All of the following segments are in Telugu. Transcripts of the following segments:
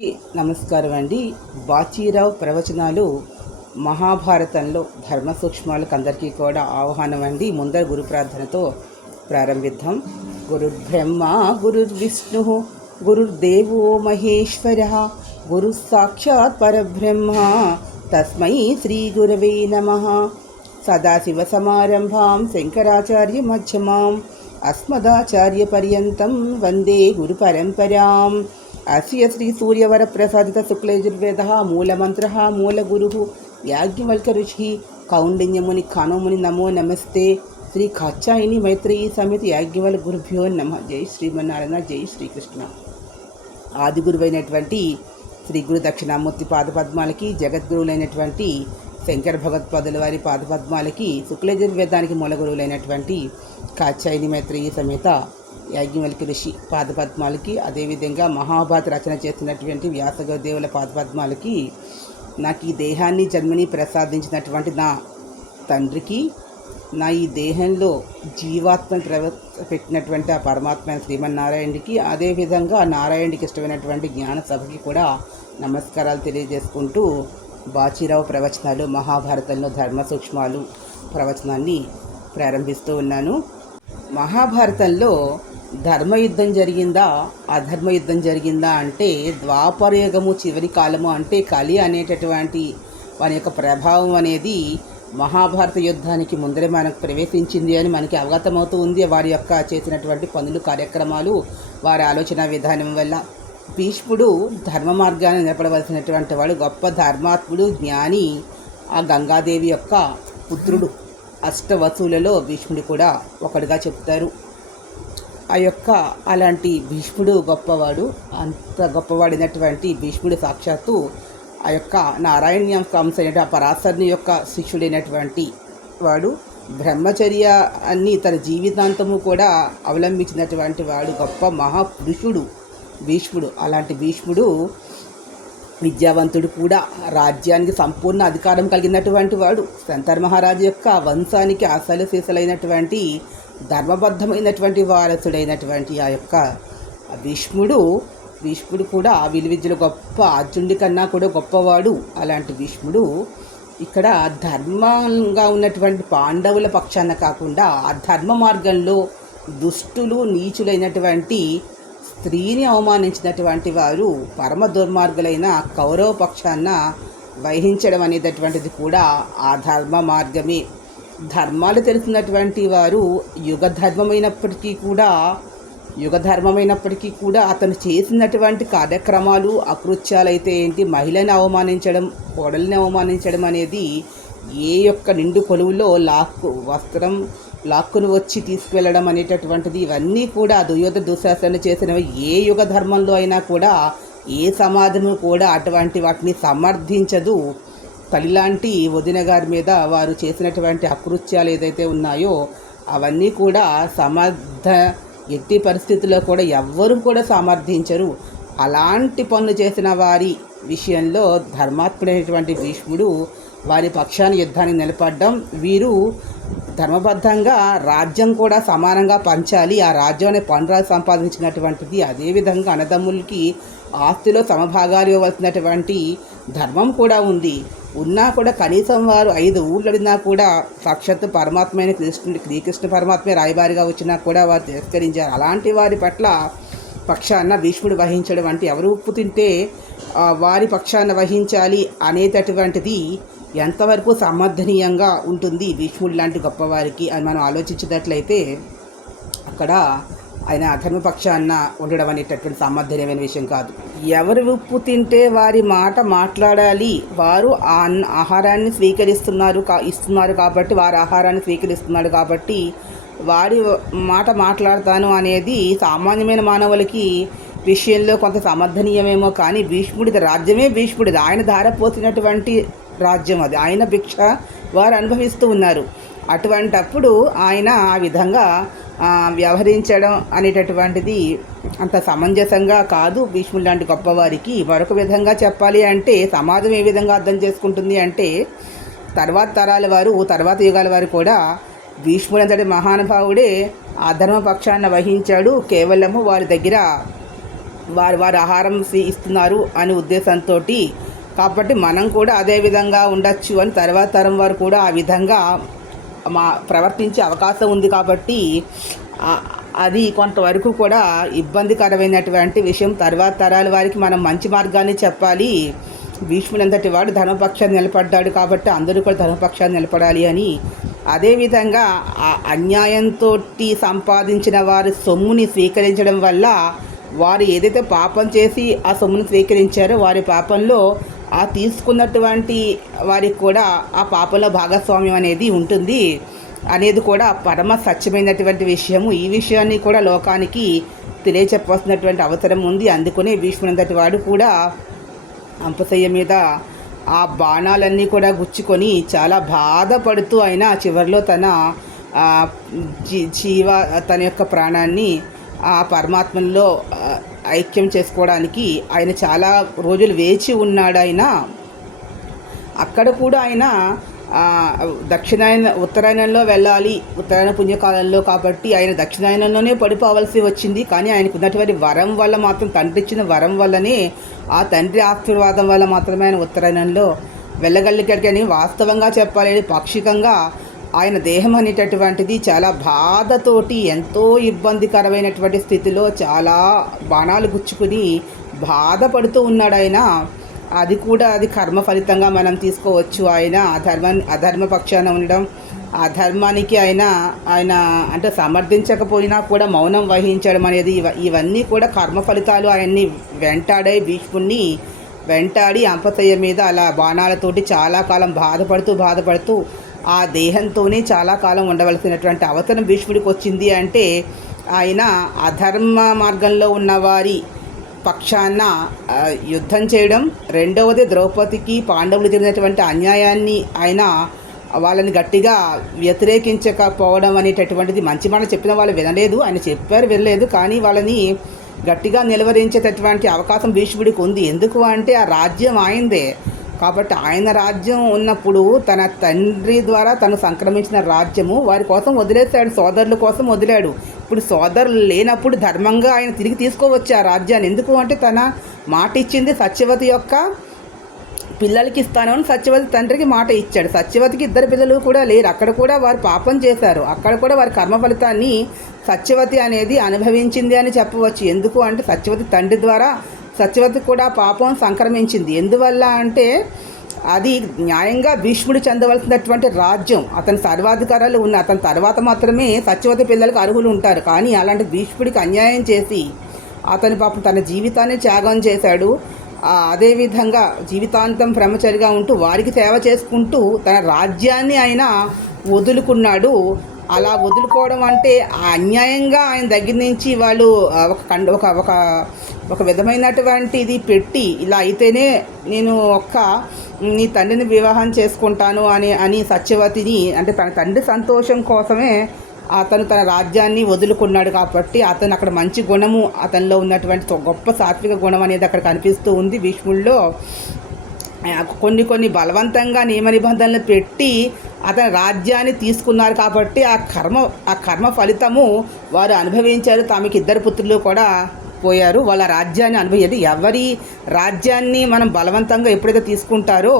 నమస్కారం అండి బాచీరావు ప్రవచనాలు మహాభారతంలో ధర్మ సూక్ష్మాలకు అందరికీ కూడా ఆహ్వానం అండి ముందర గురు ప్రార్థనతో ప్రారంభిద్దాం. గురుర్బ్రహ్మ గురుర్విష్ణు గురుర్దేవో మహేశ్వర గురు సాక్షాత్ పరబ్రహ్మ తస్మై శ్రీ గురవే నమ. సదాశివసమారంభాం శంకరాచార్య మధ్యమాం అస్మదాచార్యపర్యంతం వందే గురుపరంపరాం అస్య శ్రీ సూర్యవరప్రసాదిత శుక్లయజుర్వేద మూలమంత్ర మూలగురు యాజ్ఞవల్క ఋషి కౌండిన్యముని కనోముని నమో నమస్తే. శ్రీ కాచాయిని మైత్రేయి సమితి యాజ్ఞవల్ గురుభ్యో నమ. జై శ్రీమన్నారాయణ జై శ్రీకృష్ణ. ఆది గురువైనటువంటి శ్రీ గురు దక్షిణామూర్తి పాదపద్మాలకి జగద్గురువులైనటువంటి శంకర భగవత్పాదుల వారి పాదపద్మాలకి శుక్లయజుర్వేదానికి మూల గురువులైనటువంటి కాచాయిని మైత్రేయి సమేత యాజ్ఞవల్కి ఋషి పాదపద్మాలకి అదేవిధంగా మహాభారత రచన చేసినటువంటి వ్యాసగోదేవుల పాదపద్మాలకి నాకు ఈ దేహాన్ని జన్మని ప్రసాదించినటువంటి నా తండ్రికి నా ఈ దేహంలో జీవాత్మను ప్రవేశపెట్టినటువంటి ఆ పరమాత్మ శ్రీమన్నారాయణుడికి అదేవిధంగా నారాయణుడికి ఇష్టమైనటువంటి జ్ఞాన సభకి కూడా నమస్కారాలు తెలియజేసుకుంటూ బాచీరావు ప్రవచనాలు మహాభారతంలో ధర్మ సూక్ష్మాలు ప్రవచనాన్ని ప్రారంభిస్తూ ఉన్నాను. మహాభారతంలో ధర్మయుద్ధం జరిగిందా? అధర్మయుద్ధం జరిగిందా అంటే ద్వాపరయుగము చివరి కాలము అంటే కలి అనేటటువంటి వాని యొక్క ప్రభావం అనేది మహాభారత యుద్ధానికి ముందరే మనకు ప్రవేశించింది అని మనకి అవగతమవుతూ ఉంది. వారి యొక్క చేసినటువంటి పనులు కార్యక్రమాలు వారి ఆలోచన విధానం వల్ల భీష్ముడు ధర్మ మార్గాన్ని నిలబడవలసినటువంటి వాడు గొప్ప ధర్మాత్ముడు జ్ఞాని. ఆ గంగాదేవి యొక్క పుత్రుడు అష్టవసులలో భీష్ముడు కూడా ఒకడుగా చెప్తారు. ఆ యొక్క అలాంటి భీష్ముడు గొప్పవాడు అంత గొప్పవాడినటువంటి భీష్ముడు సాక్షాత్తు ఆ యొక్క నారాయణ్యం కంస అయిన పరాశరుని యొక్క శిష్యుడైనటువంటి వాడు బ్రహ్మచర్య అన్ని తన జీవితాంతము కూడా అవలంబించినటువంటి వాడు గొప్ప మహాపురుషుడు భీష్ముడు. అలాంటి భీష్ముడు విద్యావంతుడు కూడా రాజ్యానికి సంపూర్ణ అధికారం కలిగినటువంటి వాడు. శంకర్ మహారాజు యొక్క వంశానికి అసలు సీసలైనటువంటి ధర్మబద్ధమైనటువంటి వారసుడైనటువంటి ఆ యొక్క భీష్ముడు భీష్ముడు కూడా విలువిద్యలు గొప్ప అర్జునుడి కన్నా కూడా గొప్పవాడు అలాంటి భీష్ముడు. ఇక్కడ ధర్మంగా ఉన్నటువంటి పాండవుల పక్షాన కాకుండా ఆ ధర్మ మార్గంలో దుష్టులు నీచులైనటువంటి స్త్రీని అవమానించినటువంటి వారు పరమ దుర్మార్గులైన కౌరవ పక్షాన వహించడం అనేటటువంటిది కూడా ఆ ధర్మ మార్గమే. ధర్మాలు తెలిసినటువంటి వారు యుగ ధర్మమైనప్పటికీ కూడా యుగ ధర్మమైనప్పటికీ కూడా అతను చేసినటువంటి కార్యక్రమాలు అకృత్యాలైతే ఏంటి మహిళని అవమానించడం కోడల్ని అవమానించడం అనేది ఏ యొక్క నిండు కొలువులో లాక్కు వస్త్రం లాక్కును వచ్చి తీసుకువెళ్ళడం అనేటటువంటిది ఇవన్నీ కూడా దుయోధ దుశాసన చేసినవి ఏ యుగ ధర్మంలో అయినా కూడా ఏ సమాజము కూడా అటువంటి వాటిని సమర్థించదు. తల్లిలాంటి వదిన గారి మీద వారు చేసినటువంటి అకృత్యాలు ఏదైతే ఉన్నాయో అవన్నీ కూడా సమర్థ ఎట్టి పరిస్థితుల్లో కూడా ఎవ్వరూ కూడా సమర్థించరు. అలాంటి పనులు చేసిన వారి విషయంలో ధర్మాత్ముడైనటువంటి భీష్ముడు వారి పక్షాన్ని యుద్ధాన్ని నిలబడ్డం వీరు ధర్మబద్ధంగా రాజ్యం కూడా సమానంగా పంచాలి ఆ రాజ్యం అనే పనురాలు సంపాదించినటువంటిది అదేవిధంగా అన్నదమ్ములకి ఆస్తిలో సమభాగాలు ఇవ్వవలసినటువంటి ధర్మం కూడా ఉంది. ఉన్నా కూడా కనీసం వారు ఐదు ఊళ్ళడినా కూడా సాక్షాత్తు పరమాత్మైన కృష్ణుడి శ్రీకృష్ణ పరమాత్మే రాయబారిగా వచ్చినా కూడా వారు తిరస్కరించారు. అలాంటి వారి పట్ల పక్షాన భీష్ముడు వహించడం అంటే ఎవరు ఉప్పు తింటే వారి పక్షాన వహించాలి అనేటటువంటిది ఎంతవరకు సమర్థనీయంగా ఉంటుంది భీష్ముడు లాంటి గొప్పవారికి అని మనం ఆలోచించినట్లయితే అక్కడ ఆయన అధర్మపక్షాన్న ఉండడం అనేటటువంటి సామర్థ్యమైన విషయం కాదు. ఎవరు ఉప్పు తింటే వారి మాట మాట్లాడాలి వారు ఆ ఆహారాన్ని స్వీకరిస్తున్నారు కా ఇస్తున్నారు కాబట్టి వారి ఆహారాన్ని స్వీకరిస్తున్నాడు కాబట్టి వారి మాట మాట్లాడతాను అనేది సామాన్యమైన మానవులకి విషయంలో కొంత సమర్థనీయమేమో కానీ భీష్ముడిది రాజ్యమే భీష్ముడిది. ఆయన ధారపోసినటువంటి రాజ్యం అది. ఆయన భిక్ష వారు అనుభవిస్తూ ఉన్నారు. అటువంటప్పుడు ఆయన ఆ విధంగా వ్యవహరించడం అనేటటువంటిది అంత సమంజసంగా కాదు. భీష్ముడు లాంటి గొప్పవారికి మరొక విధంగా చెప్పాలి అంటే సమాజం ఏ విధంగా అర్థం చేసుకుంటుంది అంటే తర్వాత తరాల వారు తర్వాత యుగాల వారు కూడా భీష్ముడంతటి మహానుభావుడే ఆ ధర్మపక్షాన్ని వహించాడు. కేవలము వారి దగ్గర వారు వారి ఆహారం ఇస్తున్నారు అనే ఉద్దేశంతో కాబట్టి మనం కూడా అదే విధంగా ఉండొచ్చు అని తర్వాత తరం వారు కూడా ఆ విధంగా మా ప్రవర్తించే అవకాశం ఉంది కాబట్టి అది కొంతవరకు కూడా ఇబ్బందికరమైనటువంటి విషయం. తర్వాత తరాల వారికి మనం మంచి మార్గాన్ని చెప్పాలి. భీష్ముడంతటి వాడు ధర్మపక్షాన్ని నిలబడ్డాడు కాబట్టి అందరూ కూడా ధర్మపక్షాన్ని నిలబడాలి అని. అదేవిధంగా ఆ అన్యాయంతో సంపాదించిన వారి సొమ్ముని స్వీకరించడం వల్ల వారు ఏదైతే పాపం చేసి ఆ సొమ్మును స్వీకరించారో వారి పాపంలో ఆ తీసుకున్నటువంటి వారికి కూడా ఆ పాపంలో భాగస్వామ్యం అనేది ఉంటుంది అనేది కూడా పరమ సత్యమైనటువంటి విషయము. ఈ విషయాన్ని కూడా లోకానికి తెలియచెప్పవలసినటువంటి అవసరం ఉంది. అందుకనే భీష్మునంతటి వాడు కూడా అంపశయ్య మీద ఆ బాణాలన్నీ కూడా గుచ్చుకొని చాలా బాధపడుతూ ఆయన చివరిలో తన జీ జీవ తన యొక్క ప్రాణాన్ని ఆ పరమాత్మలో ఐక్యం చేసుకోవడానికి ఆయన చాలా రోజులు వేచి ఉన్నాడు ఆయన అక్కడ కూడా ఆయన దక్షిణాయన ఉత్తరాయణంలో వెళ్ళాలి. ఉత్తరాయణ పుణ్యకాలంలో కాబట్టి ఆయన దక్షిణాయనంలోనే పడిపోవలసి వచ్చింది. కానీ ఆయనకు ఉన్నటువంటి వరం వల్ల మాత్రం తండ్రి ఇచ్చిన వరం వల్లనే ఆ తండ్రి ఆశీర్వాదం వల్ల మాత్రమే ఆయన ఉత్తరాయణంలో వెళ్ళగలిగాడు కానీ వాస్తవంగా చెప్పాలి. పాక్షికంగా ఆయన దేహం అనేటటువంటిది చాలా బాధతోటి ఎంతో ఇబ్బందికరమైనటువంటి స్థితిలో చాలా బాణాలు గుచ్చుకుని బాధపడుతూ ఉన్నాడు ఆయన. అది కూడా అది కర్మ ఫలితంగా మనం తీసుకోవచ్చు. ఆయన అధర్మ అధర్మ పక్షాన ఉండడం ఆ ధర్మానికి ఆయన ఆయన అంటే సమర్థించకపోయినా కూడా మౌనం వహించడం అనేది ఇవన్నీ కూడా కర్మ ఫలితాలు ఆయన్ని వెంటాడే భీష్ముణ్ణి వెంటాడి అంపతయ్య మీద అలా బాణాలతోటి చాలా కాలం బాధపడుతూ బాధపడుతూ ఆ దేహంతోనే చాలా కాలం ఉండవలసినటువంటి అవసరం భీష్ముడికి వచ్చింది అంటే ఆయన అధర్మ మార్గంలో ఉన్నవారి పక్షాన యుద్ధం చేయడం రెండవది ద్రౌపదికి పాండవులు జరిగినటువంటి అన్యాయాన్ని ఆయన వాళ్ళని గట్టిగా వ్యతిరేకించకపోవడం అనేటటువంటిది మంచి మాట చెప్పిన వాళ్ళు వినలేదు. ఆయన చెప్పారు వినలేదు. కానీ వాళ్ళని గట్టిగా నిలవరించేటటువంటి అవకాశం భీష్ముడికి ఉంది. ఎందుకు అంటే ఆ రాజ్యం ఆయనదే కాబట్టి ఆయన రాజ్యం ఉన్నప్పుడు తన తండ్రి ద్వారా తను సంక్రమించిన రాజ్యము వారి కోసం వదిలేశాడు సోదరుల కోసం వదిలాడు. ఇప్పుడు సోదరులు లేనప్పుడు ధర్మంగా ఆయన తిరిగి తీసుకోవచ్చు ఆ రాజ్యాన్ని. ఎందుకు అంటే తన మాట ఇచ్చింది సత్యవతి యొక్క పిల్లలకి ఇస్తాను అని సత్యవతి తండ్రికి మాట ఇచ్చాడు. సత్యవతికి ఇద్దరు పిల్లలు కూడా లేరు. అక్కడ కూడా వారు పాపం చేశారు. అక్కడ కూడా వారి కర్మ ఫలితాన్ని సత్యవతి అనేది అనుభవించింది అని చెప్పవచ్చు. ఎందుకు అంటే సత్యవతి తండ్రి ద్వారా సత్యవతి కూడా పాపం సంక్రమించింది. ఎందువల్ల అంటే అది న్యాయంగా భీష్ముడు చెందవలసినటువంటి రాజ్యం. అతని సర్వాధికారాలు ఉన్న అతని తర్వాత మాత్రమే సత్యవతి పిల్లలకు అర్హులు ఉంటారు. కానీ అలాంటి భీష్ముడికి అన్యాయం చేసి అతని పాపం తన జీవితాన్ని త్యాగం చేశాడు. అదేవిధంగా జీవితాంతం బ్రహ్మచరిగా ఉంటూ వారికి సేవ చేసుకుంటూ తన రాజ్యాన్ని ఆయన వదులుకున్నాడు. అలా వదులుకోవడం అంటే ఆ అన్యాయంగా ఆయన దగ్గర నుంచి వాళ్ళు ఒక కండ ఒక ఒక ఒక విధమైనటువంటి ఇది పెట్టి ఇలా అయితేనే నేను ఒక్క నీ తండ్రిని వివాహం చేసుకుంటాను అని అని సత్యవతిని అంటే తన తండ్రి సంతోషం కోసమే అతను తన రాజ్యాన్ని వదులుకున్నాడు కాబట్టి అతను అక్కడ మంచి గుణము అతనిలో ఉన్నటువంటి గొప్ప సాత్విక గుణం అనేది అక్కడ కనిపిస్తూ ఉంది భీష్ముల్లో. కొన్ని కొన్ని బలవంతంగా నియమ నిబంధనలు పెట్టి అతని రాజ్యాన్ని తీసుకున్నారు కాబట్టి ఆ కర్మ ఆ కర్మ ఫలితము వారు అనుభవించారు. తమకి ఇద్దరు పుత్రులు కూడా పోయారు. వాళ్ళ రాజ్యాన్ని అనుభవించారు. ఎవరి రాజ్యాన్ని మనం బలవంతంగా ఎప్పుడైతే తీసుకుంటారో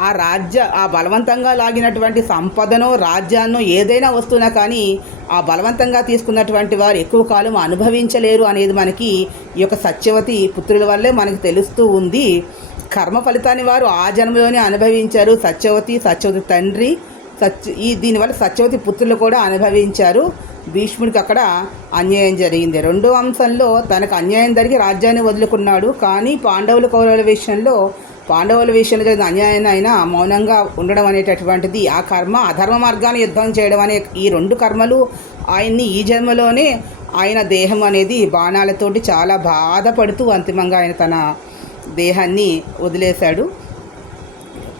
ఆ రాజ్య ఆ బలవంతంగా లాగినటువంటి సంపదను రాజ్యాన్ని ఏదైనా వస్తున్నా కానీ ఆ బలవంతంగా తీసుకున్నటువంటి వారు ఎక్కువ కాలం అనుభవించలేరు అనేది మనకి ఈ యొక్క సత్యవతి పుత్రుల వల్లే మనకి తెలుస్తూ ఉంది. కర్మ ఫలితాన్ని వారు ఆ జన్మలోనే అనుభవించారు. సత్యవతి సత్యవతి తండ్రి సత్య ఈ దీనివల్ల సత్యవతి పుత్రులు కూడా అనుభవించారు. భీష్ముడికి అక్కడ అన్యాయం జరిగింది. రెండో అంశంలో తనకు అన్యాయం జరిగి రాజ్యాన్ని వదులుకున్నాడు. కానీ పాండవుల కౌరవుల విషయంలో పాండవుల విషయంలో జరిగిన అన్యాయాన్ని అయినా మౌనంగా ఉండడం అనేటటువంటిది ఆ కర్మ అధర్మ మార్గాన్ని యుద్ధం చేయడం అనే ఈ రెండు కర్మలు ఆయన్ని ఈ జన్మలోనే ఆయన దేహం అనేది బాణాలతోటి చాలా బాధపడుతూ అంతిమంగా ఆయన తన దేహాన్ని వదిలేశాడు.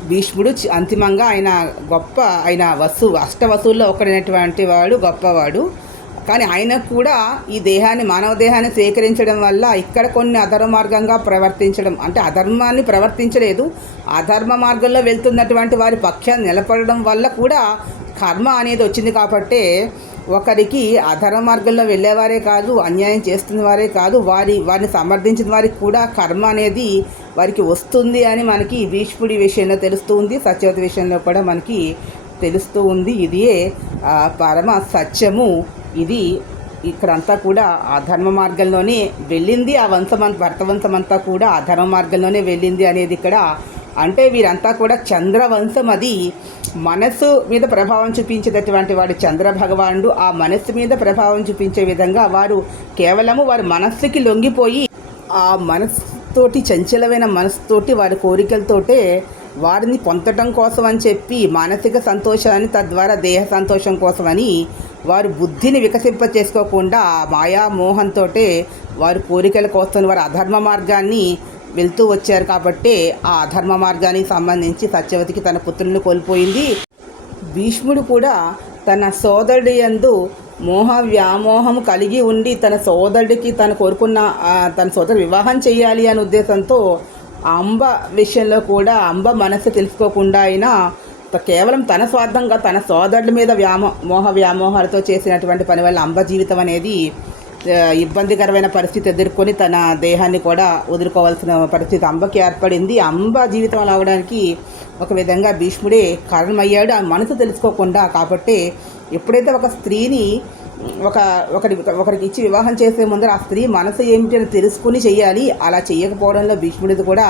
భీష్ముడు అంతిమంగా ఆయన గొప్ప ఆయన వసు అష్ట వసువుల్లో ఒకడైనటువంటి వాడు గొప్పవాడు. కానీ ఆయన కూడా ఈ దేహాన్ని మానవ దేహాన్ని స్వీకరించడం వల్ల ఇక్కడ కొన్ని అధర్మ మార్గంగా ప్రవర్తించడం. అంటే అధర్మాన్ని ప్రవర్తించలేదు. అధర్మ మార్గంలో వెళ్తున్నటువంటి వారి పక్షాన్ని నిలబడడం వల్ల కూడా కర్మ అనేది వచ్చింది కాబట్టి ఒకరికి అధర్మ మార్గంలో వెళ్ళేవారే కాదు అన్యాయం చేస్తున్న వారే కాదు వారి వారిని సమర్థించిన వారికి కూడా కర్మ అనేది వారికి వస్తుంది అని మనకి భీష్ముడి విషయంలో తెలుస్తూ ఉంది సత్యవతి విషయంలో కూడా మనకి తెలుస్తూ ఉంది. ఇదియే పరమ సత్యము. ఇది ఇక్కడంతా కూడా ఆ ధర్మ మార్గంలోనే వెళ్ళింది ఆ వంశమంత భర్త వంశమంతా కూడా ఆ ధర్మ మార్గంలోనే వెళ్ళింది అనేది ఇక్కడ అంటే వీరంతా కూడా చంద్రవంశం అది. మనస్సు మీద ప్రభావం చూపించేటటువంటి వాడు చంద్ర భగవానుడు ఆ మనస్సు మీద ప్రభావం చూపించే విధంగా వారు కేవలము వారి మనస్సుకి లొంగిపోయి ఆ మనస్సుతోటి చంచలమైన మనస్సుతోటి వారి కోరికలతోటే వారిని పొందటం కోసం అని చెప్పి మానసిక సంతోషాన్ని తద్వారా దేహ సంతోషం కోసమని వారు బుద్ధిని వికసింప చేసుకోకుండా ఆ మాయా మోహంతో వారి కోరికల కోసం వారి అధర్మ మార్గాన్ని వెళ్తూ వచ్చారు కాబట్టి ఆ అధర్మ మార్గానికి సంబంధించి సత్యవతికి తన పుత్రులను కోల్పోయింది. భీష్ముడు కూడా తన సోదరుడి యందు మోహ వ్యామోహం కలిగి ఉండి తన సోదరుడికి తను కోరుకున్న తన సోదరు వివాహం చేయాలి అనే ఉద్దేశంతో అంబ విషయంలో కూడా అంబ మనసు తెలుసుకోకుండా అయినా కేవలం తన స్వార్థంగా తన సోదరుడి మీద వ్యామో మోహ వ్యామోహాలతో చేసినటువంటి పని వల్ల అంబ జీవితం అనేది ఇబ్బందికరమైన పరిస్థితి ఎదుర్కొని తన దేహాన్ని కూడా వదులుకోవాల్సిన పరిస్థితి అంబకి ఏర్పడింది. అంబ జీవితం అవడానికి ఒక విధంగా భీష్ముడే కారణమయ్యాడు. ఆ మనసు తెలుసుకోకుండా కాబట్టి ఎప్పుడైతే ఒక స్త్రీని ఒక ఒకరి ఒకరికి ఇచ్చి వివాహం చేసే ముందర ఆ స్త్రీ మనసు ఏమిటని తెలుసుకుని చేయాలి. అలా చేయకపోవడంలో భీష్ముడిది కూడా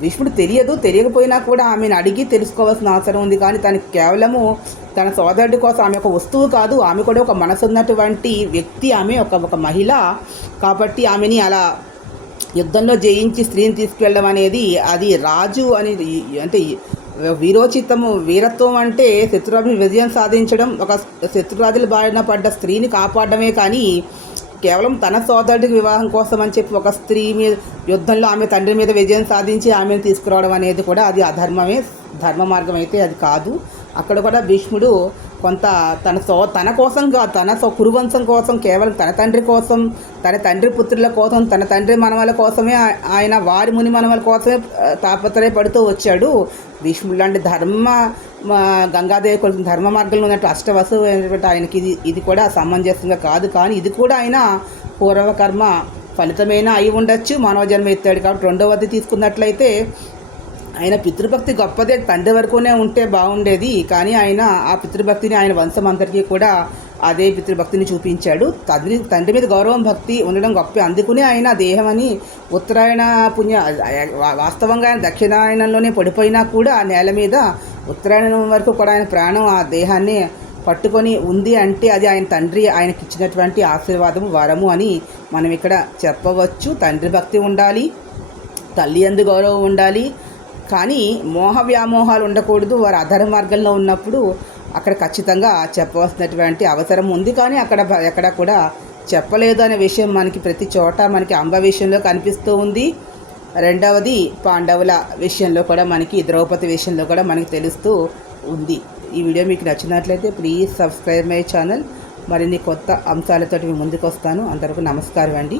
భీష్ముడు తెలియదు తెలియకపోయినా కూడా ఆమెను అడిగి తెలుసుకోవాల్సిన అవసరం ఉంది. కానీ తనకి కేవలము తన సోదరుడి కోసం ఆమె ఒక వస్తువు కాదు ఆమె కూడా ఒక మనసు ఉన్నటువంటి వ్యక్తి ఆమె ఒక ఒక మహిళ. కాబట్టి ఆమెని అలా యుద్ధంలో జయించి స్త్రీని తీసుకెళ్ళడం అనేది అది రాజు అని అంటే వీరోచితము వీరత్వం అంటే శత్రురాజుని విజయం సాధించడం ఒక శత్రురాజుల బారిన పడ్డ స్త్రీని కాపాడమే కానీ కేవలం తన సోదరుడికి వివాహం కోసం అని చెప్పి ఒక స్త్రీ మీద యుద్ధంలో ఆమె తండ్రి మీద విజయం సాధించి ఆమెను తీసుకురావడం అనేది కూడా అది అధర్మమే ధర్మ మార్గం అయితే అది కాదు. అక్కడ కూడా భీష్ముడు కొంత తన సో తన కోసం కాదు తన సో కురువంశం కోసం కేవలం తన తండ్రి కోసం తన తండ్రి పుత్రుల కోసం తన తండ్రి మనవల కోసమే ఆయన వారి ముని మనవల కోసమే తాపత్రయపడుతూ వచ్చాడు. భీష్ముడు లాంటి ధర్మ గంగాదేవి కొడుకు ధర్మ మార్గంలో ఉన్నట్టు అష్టవసు అయినటువంటి ఆయనకి ఇది ఇది కూడా సమంజసంగా కాదు. కానీ ఇది కూడా ఆయన పూర్వకర్మ ఫలితమైన అయి ఉండొచ్చు. మానవ జన్మ ఎత్తాడు కాబట్టి రెండవది తీసుకున్నట్లయితే ఆయన పితృభక్తి గొప్పదే. తండ్రి వరకునే ఉంటే బాగుండేది. కానీ ఆయన ఆ పితృభక్తిని ఆయన వంశం అందరికీ కూడా అదే పితృభక్తిని చూపించాడు. తండ్రి తండ్రి మీద గౌరవం భక్తి ఉండడం గొప్ప. అందుకునే ఆయన దేహం అని ఉత్తరాయణ పుణ్య వాస్తవంగా ఆయన దక్షిణాయనంలోనే పడిపోయినా కూడా ఆ నేల మీద ఉత్తరాయణం వరకు కూడా ఆయన ప్రాణం ఆ దేహాన్ని పట్టుకొని ఉంది అంటే అది ఆయన తండ్రి ఆయనకి ఇచ్చినటువంటి ఆశీర్వాదము వరము అని మనం ఇక్కడ చెప్పవచ్చు. తండ్రి భక్తి ఉండాలి తల్లి అందు గౌరవం ఉండాలి. కానీ మోహ వ్యామోహాలు ఉండకూడదు. వారు అధర మార్గంలో ఉన్నప్పుడు అక్కడ ఖచ్చితంగా చెప్పవలసినటువంటి అవసరం ఉంది. కానీ అక్కడ ఎక్కడ కూడా చెప్పలేదు అనే విషయం మనకి ప్రతి చోట మనకి అంబ విషయంలో కనిపిస్తూ ఉంది. రెండవది పాండవుల విషయంలో కూడా మనకి ద్రౌపది విషయంలో కూడా మనకి తెలుస్తూ ఉంది. ఈ వీడియో మీకు నచ్చినట్లయితే ప్లీజ్ సబ్స్క్రైబ్ మై ఛానల్. మరిన్ని కొత్త అంశాలతో మీ ముందుకు వస్తాను అందరికీ నమస్కారం అండి.